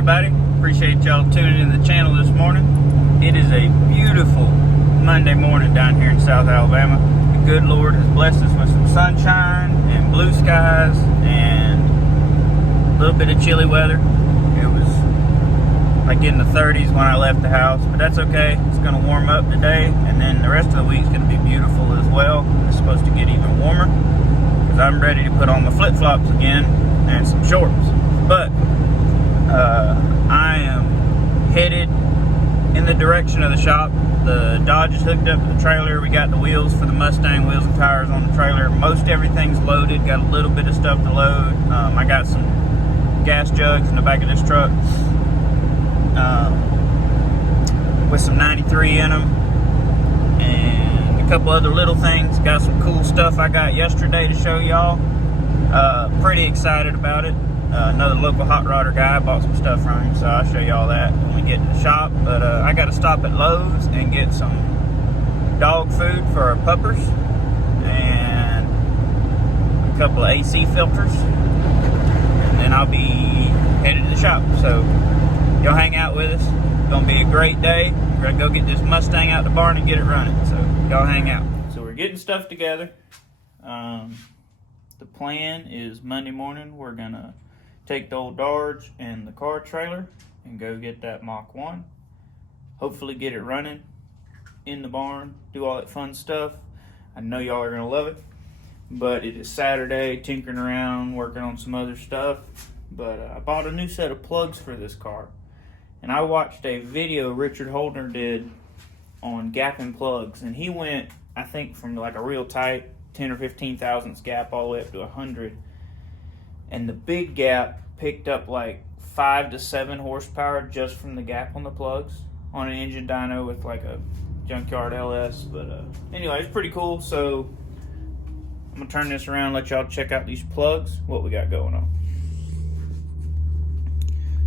everybody. Appreciate y'all tuning in the channel this morning. It is a beautiful Monday morning down here in South Alabama. The good Lord has blessed us with some sunshine and blue skies and a little bit of chilly weather. It was like in the 30s when I left the house, but that's okay. It's going to warm up today, and then the rest of the week is going to be beautiful as well. It's supposed to get even warmer because I'm ready to put on my flip-flops again and some shorts. But I am headed in the direction of the shop. The Dodge is hooked up to the trailer. We got the wheels for the Mustang, wheels and tires on the trailer. Most everything's loaded. Got a little bit of stuff to load. I got some gas jugs in the back of this truck with some 93 in them and a couple other little things. Got some cool stuff I got yesterday to show y'all. Pretty excited about it. Another local hot rodder guy, bought some stuff from him, so I'll show you all that when we get to the shop. But I got to stop at Lowe's and get some dog food for our puppers and a couple of AC filters, and then I'll be headed to the shop. So y'all hang out with us. It's gonna be a great day. We're gonna go get this Mustang out the barn and get it running, so y'all hang out. So we're getting stuff together. The plan is Monday morning we're gonna take the old Dodge and the car trailer and go get that Mach 1. Hopefully get it running in the barn, do all that fun stuff. I know y'all are gonna love it. But it is Saturday, tinkering around, working on some other stuff. But I bought a new set of plugs for this car. And I watched a video Richard Holdner did on gapping plugs. And he went, I think, from like a real tight 10 or 15 thousandths gap all the way up to 100. And the big gap picked up like 5 to 7 horsepower just from the gap on the plugs on an engine dyno with like a junkyard LS. But anyway, it's pretty cool. So I'm gonna turn this around and let y'all check out these plugs, what we got going on.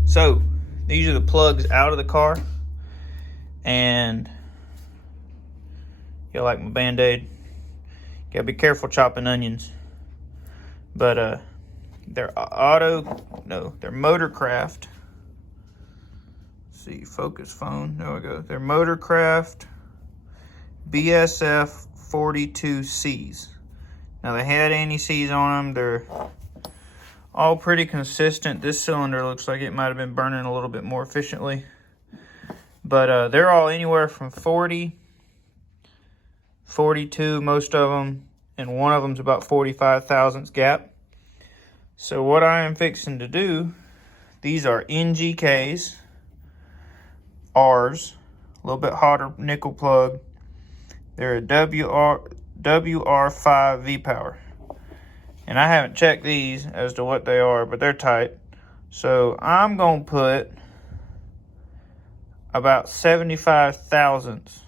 So these are the plugs out of the car, and you like my Band-Aid, gotta be careful chopping onions. But they're they're Motorcraft. Let's see, focus phone, there we go. They're Motorcraft BSF 42Cs. Now they had anti-Cs on them. They're all pretty consistent. This cylinder looks like it might have been burning a little bit more efficiently. But they're all anywhere from 40, 42, most of them, and one of them's about 45 thousandths gap. So what I am fixing to do, these are NGKs, R's, a little bit hotter nickel plug. They're a WR5 V-Power. And I haven't checked these as to what they are, but they're tight. So I'm going to put about 75 thousandths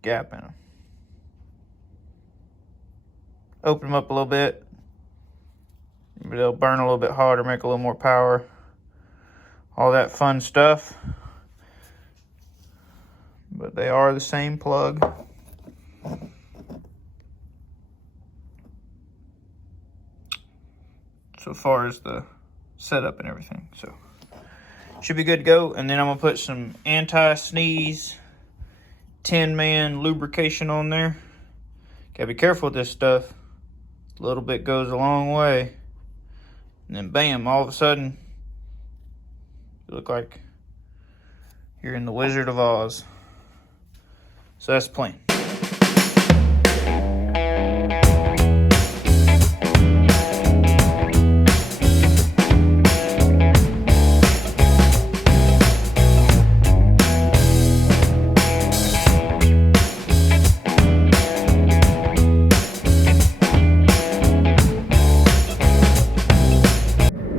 gap in them. Open them up a little bit. Maybe they'll burn a little bit harder, make a little more power. All that fun stuff. But they are the same plug. So far as the setup and everything. So should be good to go. And then I'm gonna put some anti-sneeze 10-man lubrication on there. Gotta be careful with this stuff. A little bit goes a long way. And then bam, all of a sudden, you look like you're in the Wizard of Oz. So that's the plan.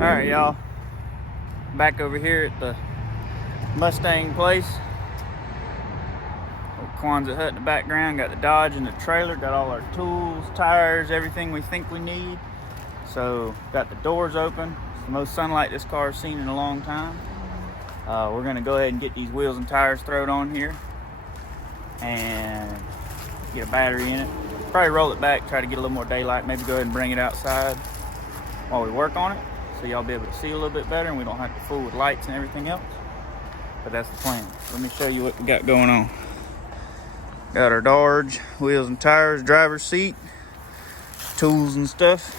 Alright y'all, back over here at the Mustang place. Quonset hut in the background, got the Dodge and the trailer, got all our tools, tires, everything we think we need. So got the doors open. It's the most sunlight this car's seen in a long time. We're gonna go ahead and get these wheels and tires thrown on here and get a battery in it. Probably roll it back, try to get a little more daylight, maybe go ahead and bring it outside while we work on it. so y'all be able to see a little bit better and we don't have to fool with lights and everything else. But that's the plan. Let me show you what we got going on. Got our Dodge wheels and tires, driver's seat, tools and stuff.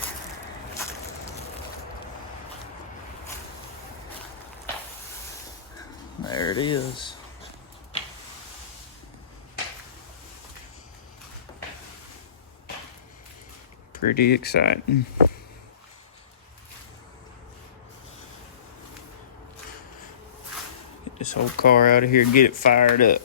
There it is. Pretty exciting. Get this whole car out of here and get it fired up.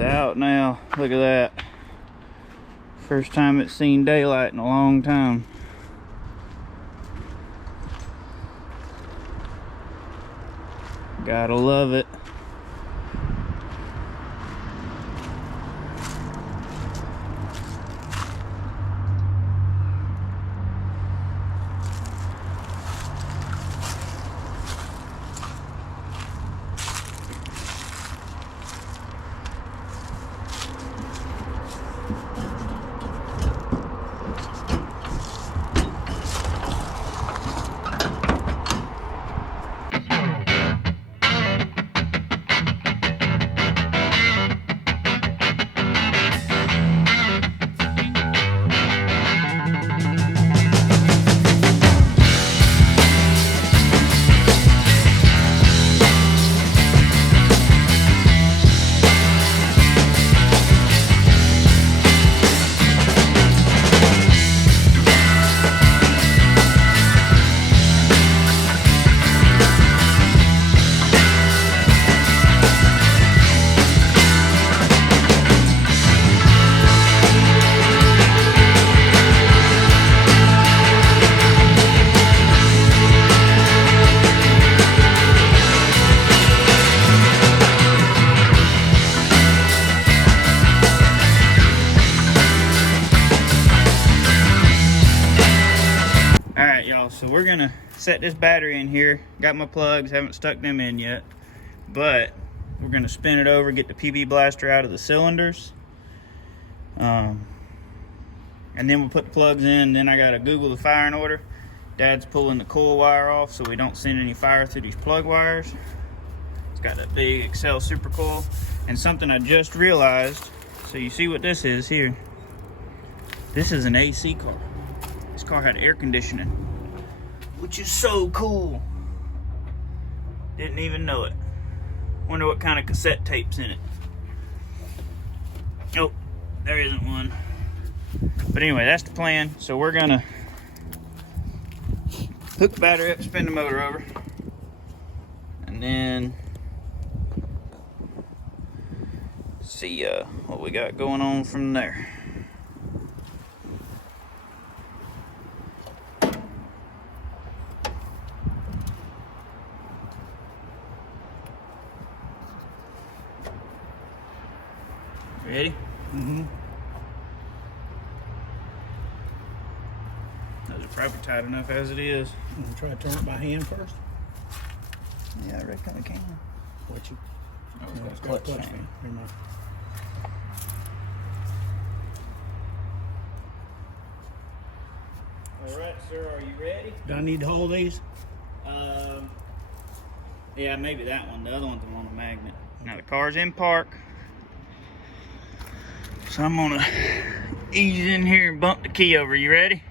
Out now. Look at that. First time it's seen daylight in a long time. Gotta love it. So we're gonna set this battery in here. Got my plugs, haven't stuck them in yet, but we're gonna spin it over, get the PB blaster out of the cylinders, and then we'll put the plugs in. Then I gotta Google the firing order. Dad's pulling the coil wire off so we don't send any fire through these plug wires. It's got that big Excel super coil. And something I just realized, so you see what this is here. This is an AC car. This car had air conditioning, which is so cool. Didn't even know it. Wonder what kind of cassette tape's in it. Nope, there isn't one. But anyway, that's the plan. So we're gonna hook the battery up, spin the motor over, and then see what we got going on from there. Ready? Mm-hmm. Those are probably tight enough as it is. You want to try to turn it by hand first? Yeah, I reckon I can. What you? Oh, It's got a clutch fan. Never mind. All right, sir, are you ready? Do I need to hold these? Yeah, maybe that one. The other one's on a magnet. Now the car's in park. So I'm gonna ease in here and bump the key over. You ready?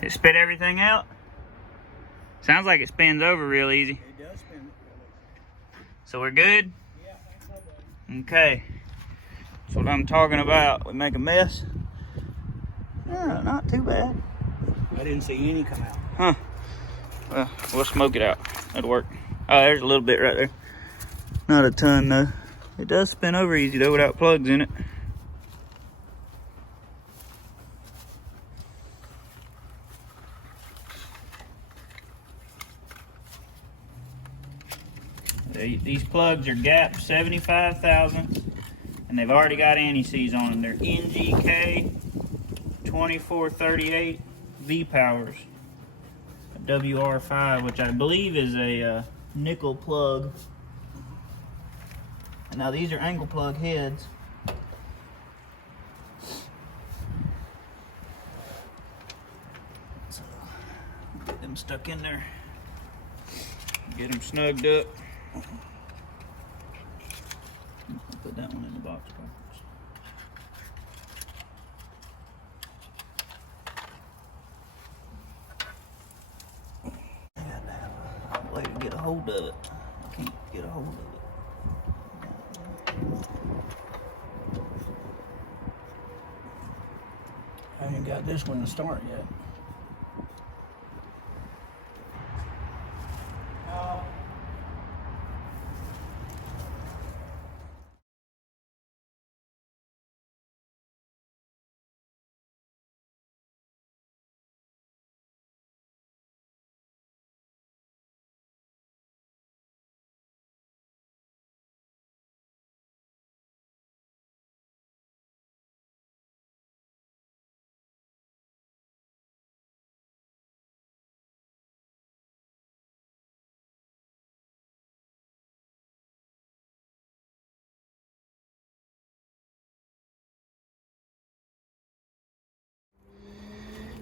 It spit everything out? Sounds like it spins over real easy. It does spin. So we're good? Yeah, I think so, buddy. Okay. That's what I'm talking about. We make a mess. Yeah, not too bad. I didn't see any come out. Huh. Well, we'll smoke it out. That'll work. Oh, there's a little bit right there. Not a ton, though. It does spin over easy, though, without plugs in it. These plugs are gap 75,000, and they've already got anti-seize on them. They're NGK 2438 V-Powers. WR5, which I believe is a nickel plug. And now these are angle plug heads. So get them stuck in there. Get them snugged up. Put that one in the box backwards. I got to have a way to get a hold of it. I can't get a hold of it. I haven't got this one to start yet.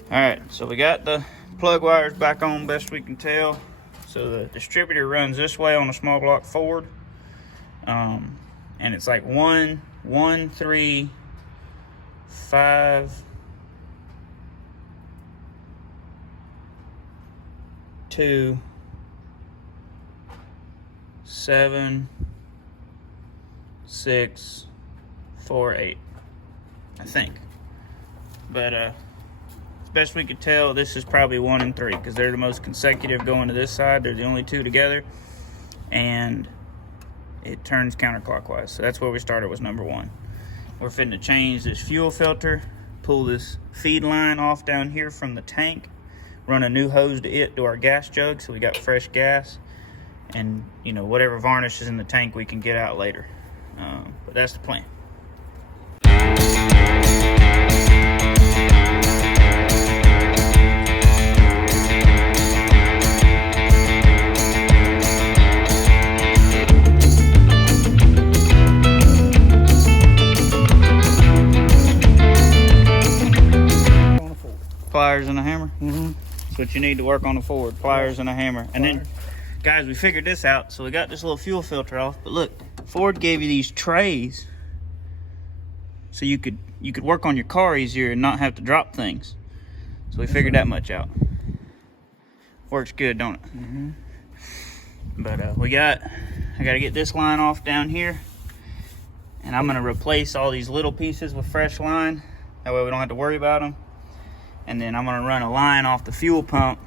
Alright, so we got the plug wires back on best we can tell. So the distributor runs this way on a small block Ford. And it's like 1, 1, 3, 5, 2, 7, 6, 4, 8, I think. But as best we could tell, this is probably 1 and 3 because they're the most consecutive going to this side. They're the only two together, and it turns counterclockwise. So that's where we started, was number 1. We're fitting to change this fuel filter, pull this feed line off down here from the tank, run a new hose to it to our gas jug so we got fresh gas, and you know, whatever varnish is in the tank we can get out later. But that's the plan. Pliers and a hammer. That's what you need to work on the Ford. Pliers and a hammer. And then, guys, we figured this out. So we got this little fuel filter off. But look, Ford gave you these trays so you could work on your car easier and not have to drop things. So we figured that much out. Works good, don't it? But I got to get this line off down here, and I'm gonna replace all these little pieces with fresh line. That way we don't have to worry about them. And then I'm gonna run a line off the fuel pump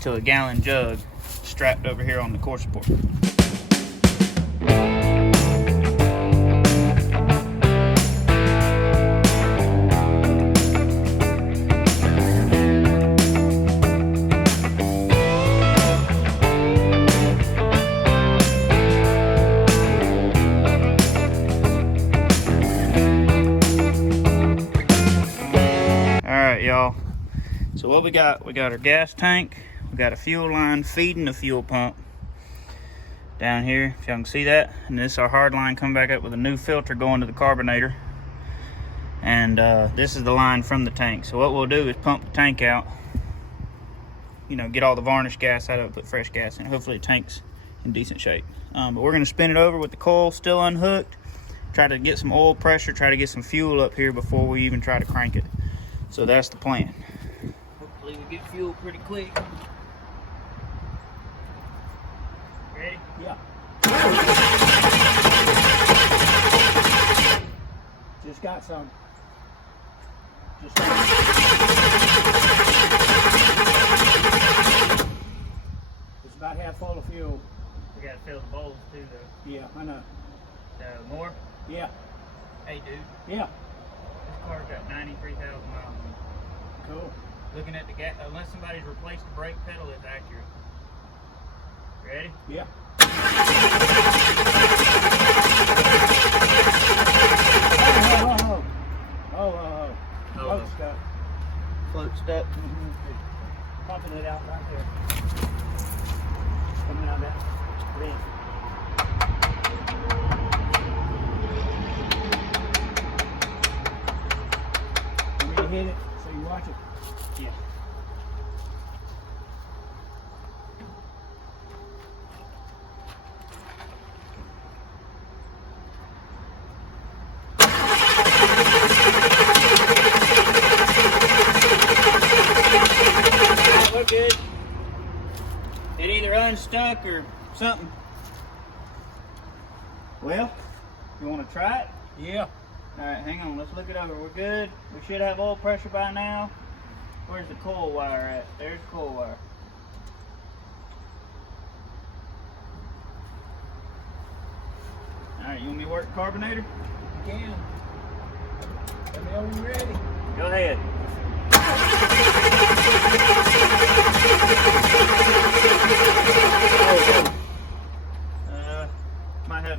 to a gallon jug strapped over here on the core support. Y'all, so what we got our gas tank, we got a fuel line feeding the fuel pump, down here, if y'all can see that. And this is our hard line coming back up with a new filter going to the carburetor. And this is the line from the tank. So what we'll do is pump the tank out, you know, get all the varnish gas out of it, put fresh gas in. Hopefully the tank's in decent shape. But we're gonna spin it over with the coil still unhooked, try to get some oil pressure, try to get some fuel up here before we even try to crank it. So that's the plan. Hopefully we get fuel pretty quick. Ready? Yeah. Just got some. Just got some. It's about half full of fuel. We gotta fill the bowls too, though. Yeah, I know. More? Yeah. Hey, dude. Yeah. This car's got 93,000 miles on it. Cool. Looking at the gas, unless somebody's replaced the brake pedal, it's accurate. Ready? Yeah. Oh. Float stuck. Float stuck. Pumping it out right there. Coming out of that vent. Want me to hit it so you watch it? Yeah. We're good. It either unstuck or something. Well, you want to try it? Yeah. All right, hang on. Let's look it over. We're good. We should have oil pressure by now. Where's the coil wire at? There's the coil wire. All right, you want me to work the carbonator? You can. Let me know when you're ready. Go ahead. Might have.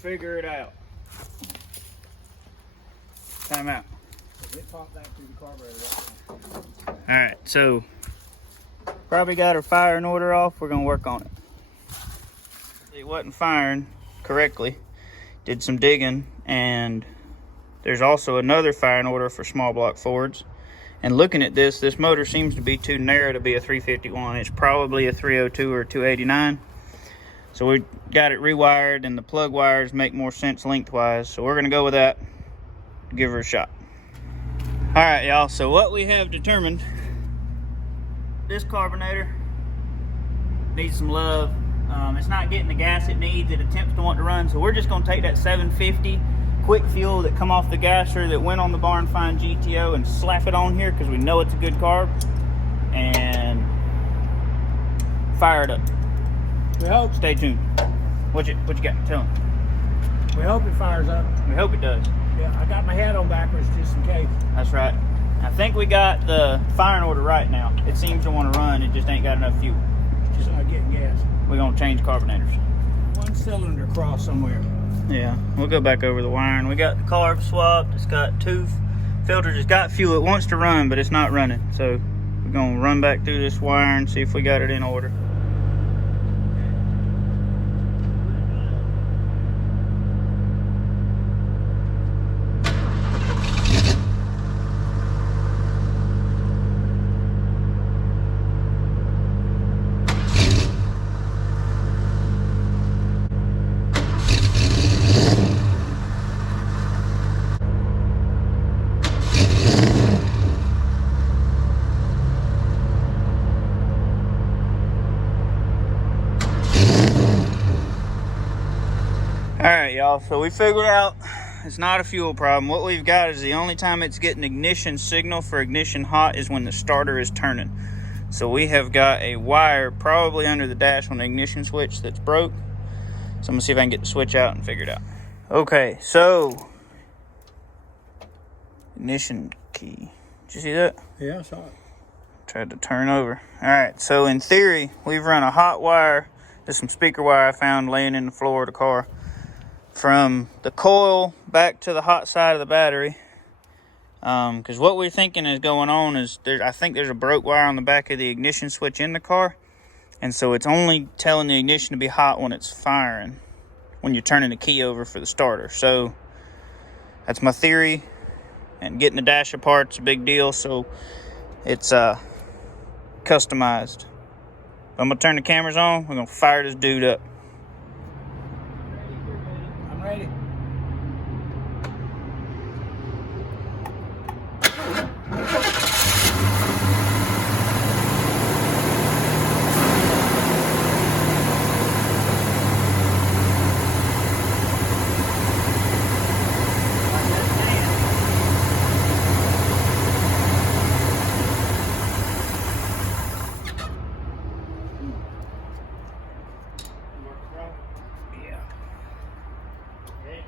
figure it out. Time out. It popped back through the carburetor. All right, so probably got our firing order off. We're gonna work on it. It wasn't firing correctly. Did some digging, and there's also another firing order for small block Fords. And looking at this motor seems to be too narrow to be a 351. It's probably a 302 or 289. So we got it rewired, and the plug wires make more sense lengthwise. So we're gonna go with that, give her a shot. Alright, y'all, so what we have determined, this carburetor needs some love. It's not getting the gas it needs. It attempts to want to run, so we're just going to take that 750 quick fuel that come off the gasser that went on the Barn Find GTO and slap it on here because we know it's a good carb, and fire it up. We hope. Stay tuned. What you got? Tell them. We hope it fires up. We hope it does. Yeah, I got my head on backwards just in case. That's right. I think we got the firing order right now. It seems to want to run. It just ain't got enough fuel. Just not getting gas. We're going to change carbonators. One cylinder cross somewhere. Yeah, we'll go back over the wiring. We got the carb swapped. It's got two filters. It's got fuel. It wants to run, but it's not running. So we're going to run back through this wire and see if we got it in order. Alright, y'all, so we figured out it's not a fuel problem. What we've got is the only time it's getting ignition signal for ignition hot is when the starter is turning. So we have got a wire probably under the dash on the ignition switch that's broke. So I'm gonna see if I can get the switch out and figure it out. Okay, so ignition key. Did you see that? Yeah, I saw it. Tried to turn over. Alright, so in theory, we've run a hot wire. There's some speaker wire I found laying in the floor of the car, from the coil back to the hot side of the battery. Because what we're thinking is going on is I think there's a broke wire on the back of the ignition switch in the car, and so it's only telling the ignition to be hot when it's firing, when you're turning the key over for the starter. So that's my theory, and getting the dash apart's a big deal, so it's customized. I'm gonna turn the cameras on. We're gonna fire this dude up. I'm ready. Yeah. There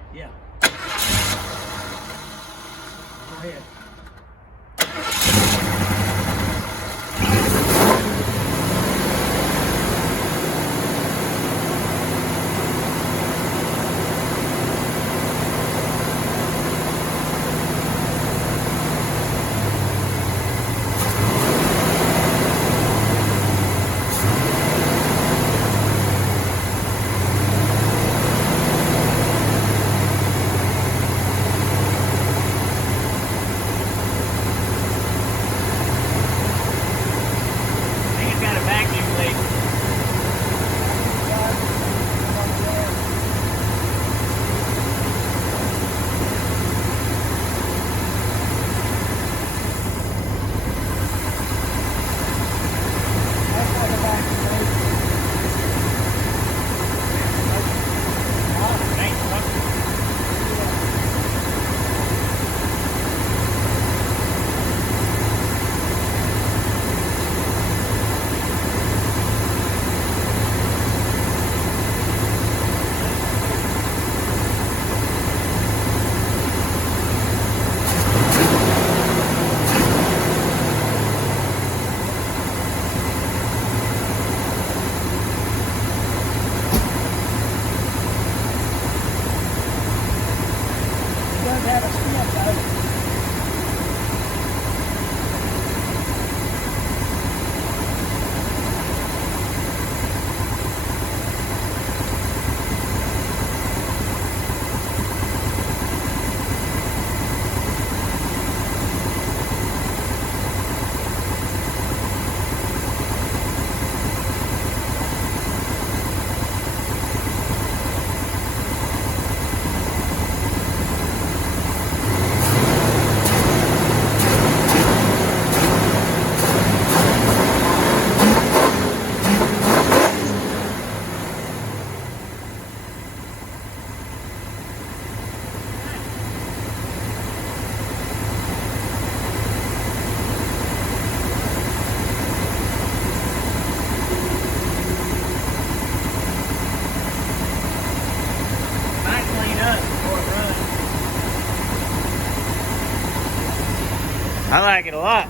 I like it a lot.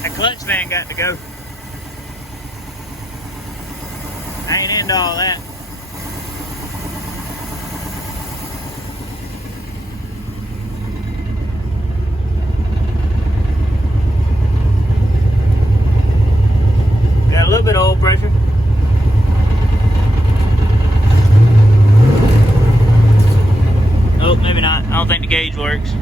That clutch fan got to go. I ain't into all that. Got a little bit of oil pressure. Oh, maybe not. I don't think the gauge works.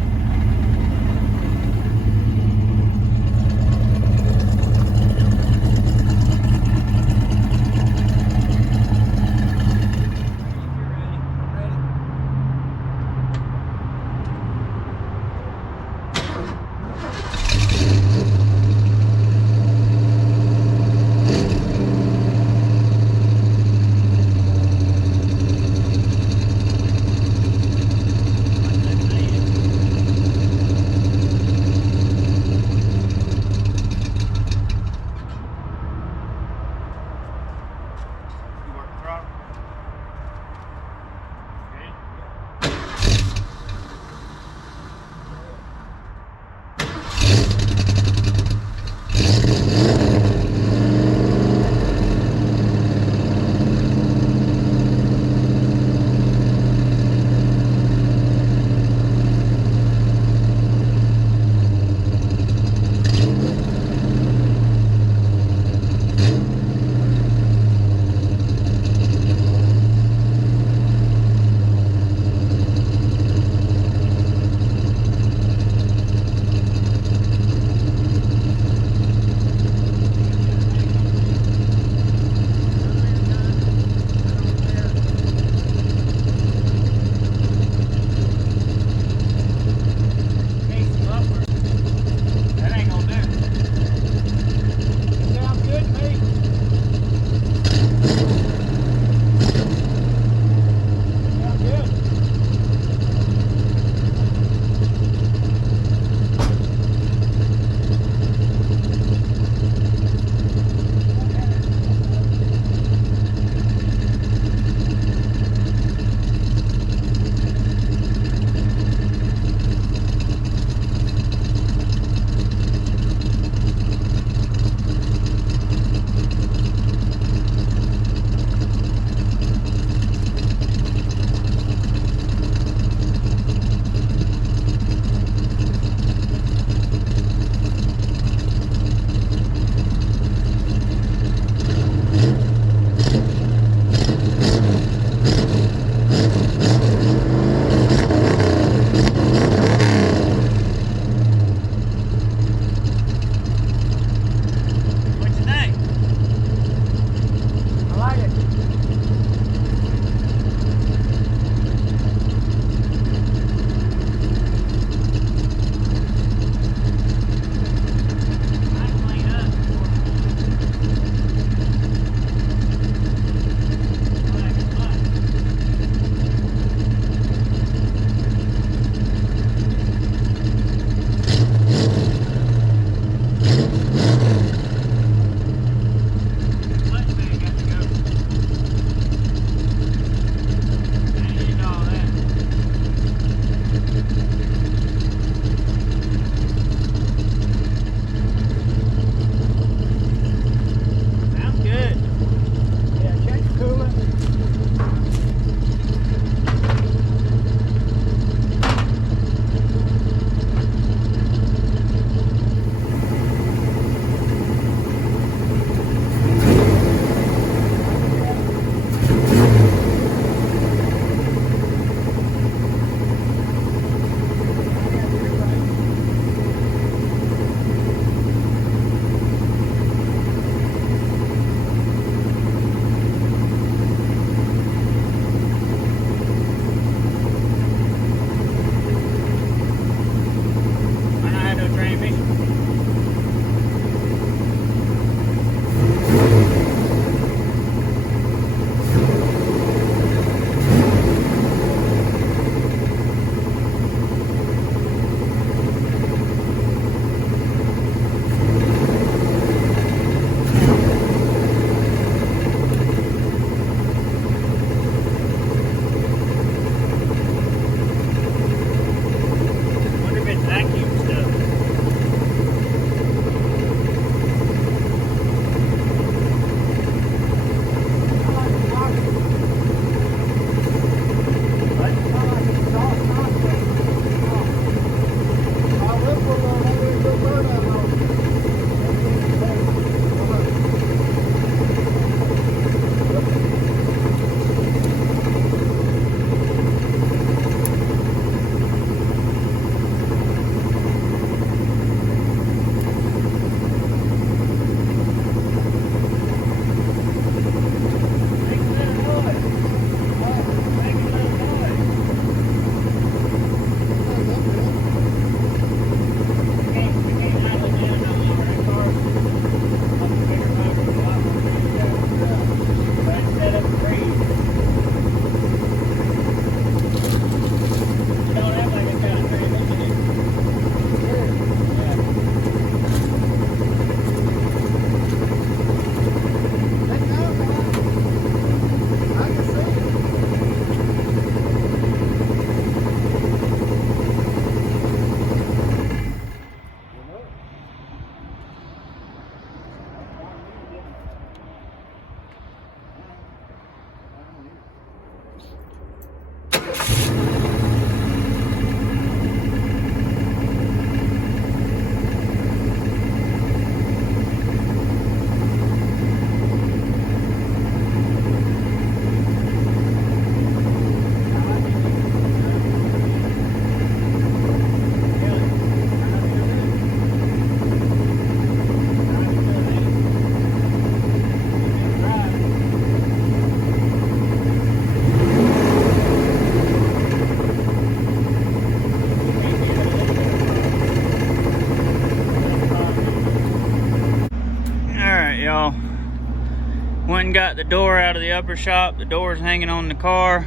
and got the door out of the upper shop. The door's hanging on the car.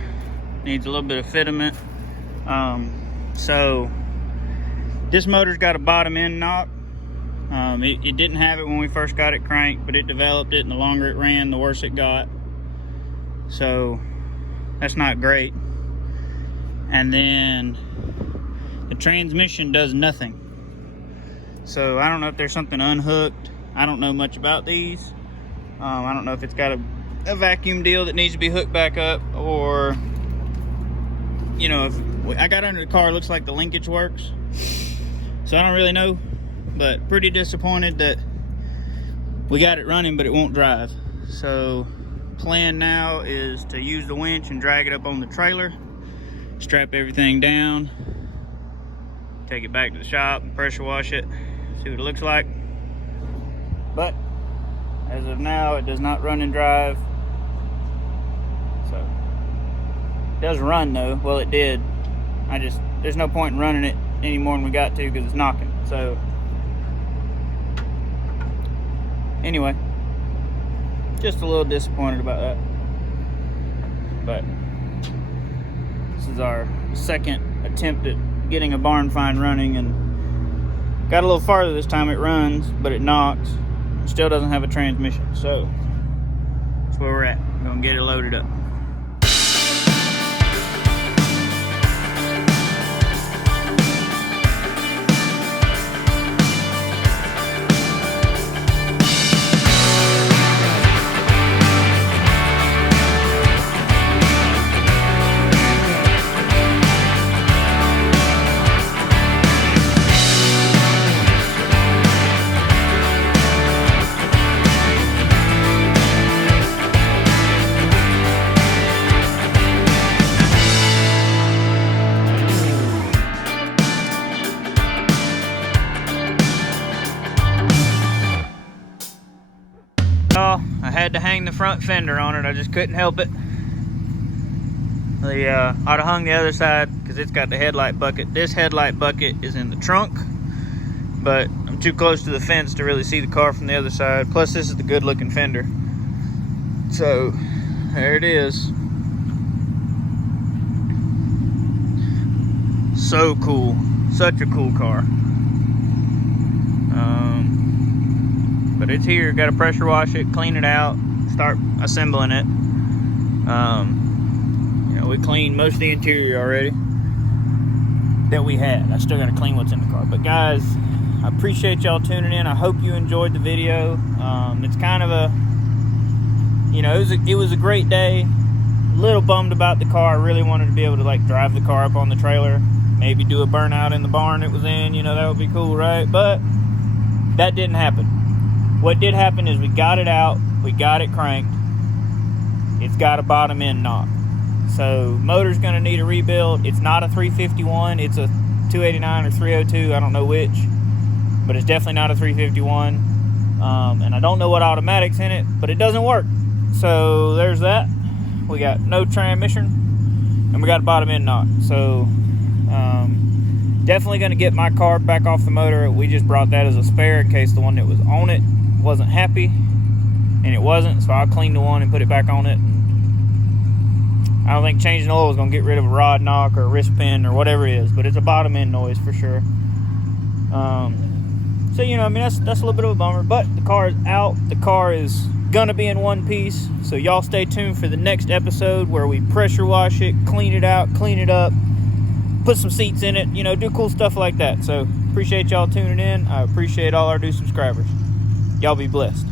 Needs a little bit of fitment. So this motor's got a bottom end knock. It didn't have it when we first got it cranked, but it developed it, and the longer it ran, the worse it got. So that's not great. And then the transmission does nothing. So I don't know if there's something unhooked. I don't know much about these. I don't know if it's got a vacuum deal that needs to be hooked back up, or, you know, if I got under the car, it looks like the linkage works. So I don't really know, but pretty disappointed that we got it running, but it won't drive. So plan now is to use the winch and drag it up on the trailer, strap everything down, take it back to the shop and pressure wash it, see what it looks like. But as of now, it does not run and drive. So it does run though. Well, it did. There's no point in running it any more than we got to, because it's knocking. So anyway, just a little disappointed about that. But this is our second attempt at getting a barn find running, and got a little farther this time. It runs, but it knocks. Still doesn't have a transmission. So that's where we're at. We're gonna get it loaded up. Oh, I had to hang the front fender on it. I just couldn't help it. I'd have hung the other side because it's got the headlight bucket. This headlight bucket is in the trunk, but I'm too close to the fence to really see the car from the other side. Plus, this is the good looking fender. So there it is. So cool. Such a cool car. But it's here. Got to pressure wash it, clean it out, start assembling it. You know, we cleaned most of the interior already that we had. I still got to clean what's in the car. But guys, I appreciate y'all tuning in. I hope you enjoyed the video. It's kind of a, you know, it was a great day. A little bummed about the car. I really wanted to be able to like drive the car up on the trailer, maybe do a burnout in the barn it was in. You know, that would be cool, right? But that didn't happen. What did happen is we got it out, we got it cranked. It's got a bottom end knock. So motor's gonna need a rebuild. It's not a 351, it's a 289 or 302, I don't know which, but it's definitely not a 351. And I don't know what automatic's in it, but it doesn't work. So there's that. We got no transmission, and we got a bottom end knock. So definitely gonna get my carb back off the motor. We just brought that as a spare in case the one that was on it wasn't happy, and it wasn't, so I'll clean the one and put it back on it. I don't think changing oil is gonna get rid of a rod knock or a wrist pin or whatever it is, but it's a bottom end noise for sure. So you know, I mean, that's a little bit of a bummer, but the car is out. The car is gonna be in one piece, so y'all stay tuned for the next episode where we pressure wash it, clean it out, clean it up, put some seats in it, you know, do cool stuff like that. So appreciate y'all tuning in. I appreciate all our new subscribers. Y'all be blessed.